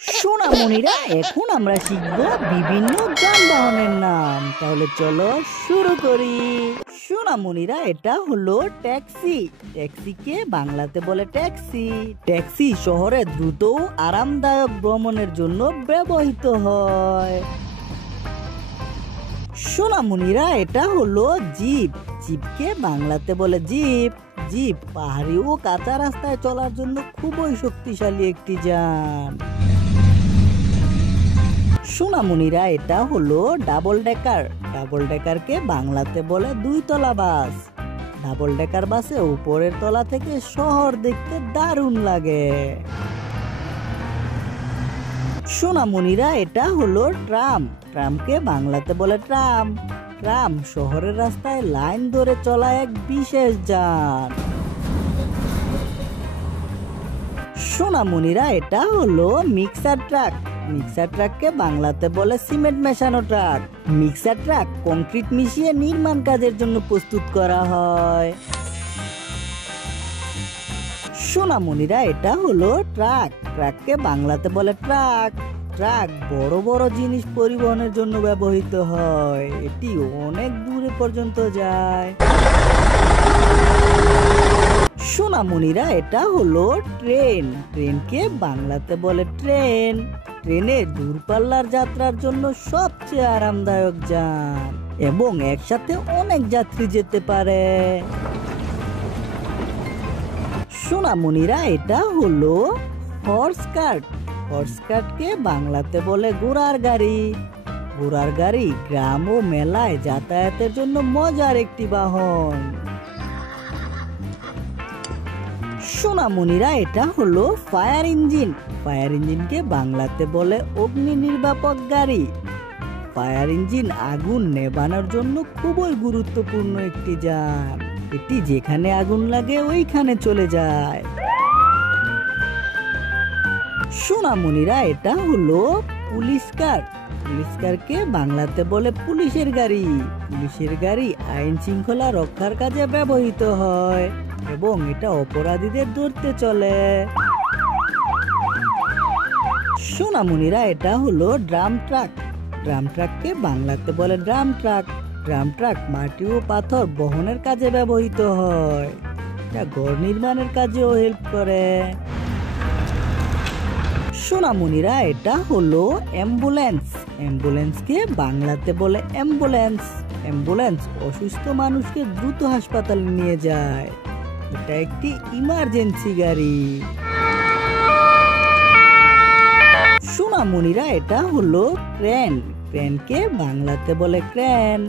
সোনামণিরা এখন আমরা শিখব বিভিন্ন যানবাহনের নাম। তাহলে চলো শুরু করি। সোনামণিরা এটা হলো ট্যাক্সি। ট্যাক্সিকে বাংলাতে বলে ট্যাক্সি। ট্যাক্সি শহরে দ্রুত ও আরামদায়ক ভ্রমণের জন্য ব্যবহৃত হয়। সোনামণিরা এটা হলো জিপ। জিপকে বাংলাতে বলে জিপ। জিপ পাহাড়ি ও কাঁচা রাস্তায় চলার জন্য খুবই শক্তিশালী একটি যান। সোনামণিরা এটা হলো ডাবল ডেকার। ডাবল ডেকারকে বাংলাতে বলে দুইতলা বাস। ডাবল ডেকার বাসে উপরের তলা থেকে শহর দেখতে দারুণ লাগে। সোনামণিরা এটা হলো ট্রাম। ট্রামকে বাংলাতে বলে ট্রাম। ট্রাম শহরের রাস্তায় লাইন ধরে চলা এক বিশেষ যান। সোনামণিরা এটা হলো মিক্সার ট্রাক। মিক্সার ট্রাককে বাংলাতে বলে সিমেন্ট মেশানো ট্রাক। মিক্সার ট্রাক কংক্রিট মিশিয়ে নির্মাণ কাজের জন্য প্রস্তুত করা হয়। সোনামণিরা এটা হলো ট্রাক। ট্রাককে বাংলাতে বলে ট্রাক। ট্রাক বড় বড় জিনিস পরিবহনের জন্য ব্যবহৃত হয়। এটি অনেক দূরে পর্যন্ত যায়। সোনামণিরা এটা হলো ট্রেন। ট্রেনকে বাংলাতে বলে ট্রেন। ট্রেনে দূরপাল্লার যাত্রার জন্য সবচেয়ে আরামদায়ক যান এবং একসাথে অনেক যাত্রী যেতে পারে। সোনামণিরা এটা হলো হর্স কার্ট। হর্স কার্টকে বাংলাতে বলে ঘোড়ার গাড়ি। ঘোড়ার গাড়ি গ্রাম ও মেলায় যাতায়াতের জন্য মজার একটি বাহন। সোনামণিরা এটা হলো ফায়ার ইঞ্জিন। ফায়ার ইঞ্জিনকে বাংলাতে বলে অগ্নি নির্বাপক গাড়ি। ফায়ার ইঞ্জিন আগুন নেভানোর জন্য খুবই গুরুত্বপূর্ণ একটি যান। এটি যেখানে আগুন লাগে ওইখানে চলে যায়। সোনামণিরা এটা হলো পুলিশ কার। পুলিশ কারকে বাংলাতে বলে পুলিশের গাড়ি। পুলিশের গাড়ি আইন শৃঙ্খলা রক্ষার কাজে ব্যবহৃত হয় এবং এটা অপরাধীদের ধরতে চলে। সোনামণিরা এটা হলো ড্রাম ট্রাক। ড্রাম ট্রাককে বাংলাতে বলে ড্রাম ট্রাক। ড্রাম ট্রাক মাটি ও পাথর বহনের কাজে ব্যবহৃত হয়। এটা ঘর নির্মাণের কাজেও হেল্প করে। সোনামণিরা এটা হলো অ্যাম্বুলেন্স। অ্যাম্বুলেন্সকে বাংলাতে বলে অ্যাম্বুলেন্স। অ্যাম্বুলেন্স অসুস্থ মানুষকে দ্রুত হাসপাতালে নিয়ে যায়। এটা একটি ইমার্জেন্সি গাড়ি। সোনামণিরা এটা হলো ক্রেন। ক্রেনকে বাংলাতে বলে ক্রেন।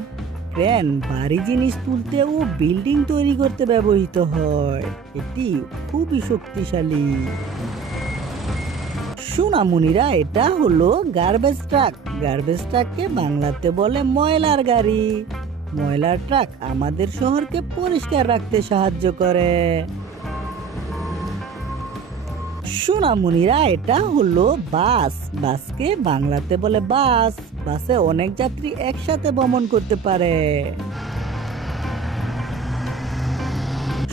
ক্রেন ভারী জিনিস তুলতে ও বিল্ডিং তৈরি করতে ব্যবহৃত হয়। এটি খুবই শক্তিশালী। সোনামণিরা এটা হলো গার্বেজ ট্রাক। গার্বেজ ট্রাককে বাংলাতে বলে ময়লার গাড়ি। ময়লার ট্রাক আমাদের শহরকে পরিষ্কার রাখতে সাহায্য করে। সোনামণিরা এটা হলো বাস। বাসকে বাংলাতে বলে বাস। বাসে অনেক যাত্রী একসাথে ভ্রমণ করতে পারে।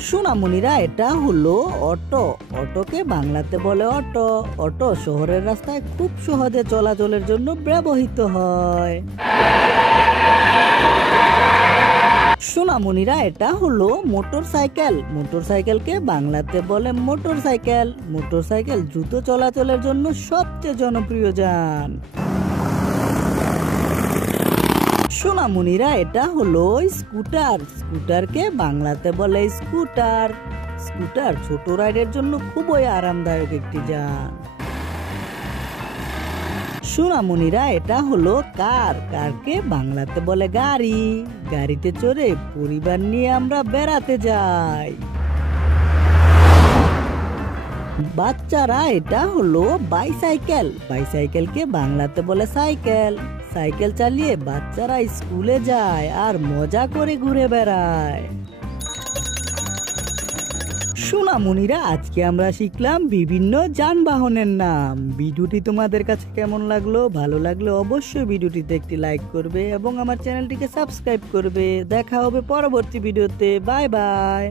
সোনামণিরা এটা হলো অটো। অটোকে বাংলাতে বলে অটো। অটো শহরের রাস্তায় খুব সহজে চলাচলের জন্য ব্যবহৃত হয়। সোনামণিরা এটা হলো মোটর সাইকেল। মোটর সাইকেলকে বাংলাতে বলে মোটর সাইকেল। মোটর সাইকেল দ্রুত চলাচলের জন্য সবচেয়ে জনপ্রিয় যান। সোনামণিরা এটা হলো স্কুটার। স্কুটারকে বাংলাতে বলে স্কুটার। স্কুটার ছোট রাইডের জন্য খুবই আরামদায়ক একটি যান। সোনামণিরা এটা হলো কার। কারকে বাংলাতে বলে গাড়ি। গাড়িতে চড়ে পরিবার নিয়ে আমরা বেড়াতে যাই। বাচ্চারা এটা হলো বাইসাইকেল। বাইসাইকেলকে বাংলাতে বলে সাইকেল। সাইকেল চালিয়ে বাচ্চারা স্কুলে যায় আর মজা করে ঘুরে বেড়ায়। সোনামণিরা আজকে আমরা শিখলাম বিভিন্ন যানবাহনের নাম। ভিডিওটি তোমাদের কাছে কেমন লাগলো? ভালো লাগলে অবশ্যই ভিডিওটিতে একটি লাইক করবে এবং আমার চ্যানেলটিকে সাবস্ক্রাইব করবে। দেখা হবে পরবর্তী ভিডিওতে। Bye bye.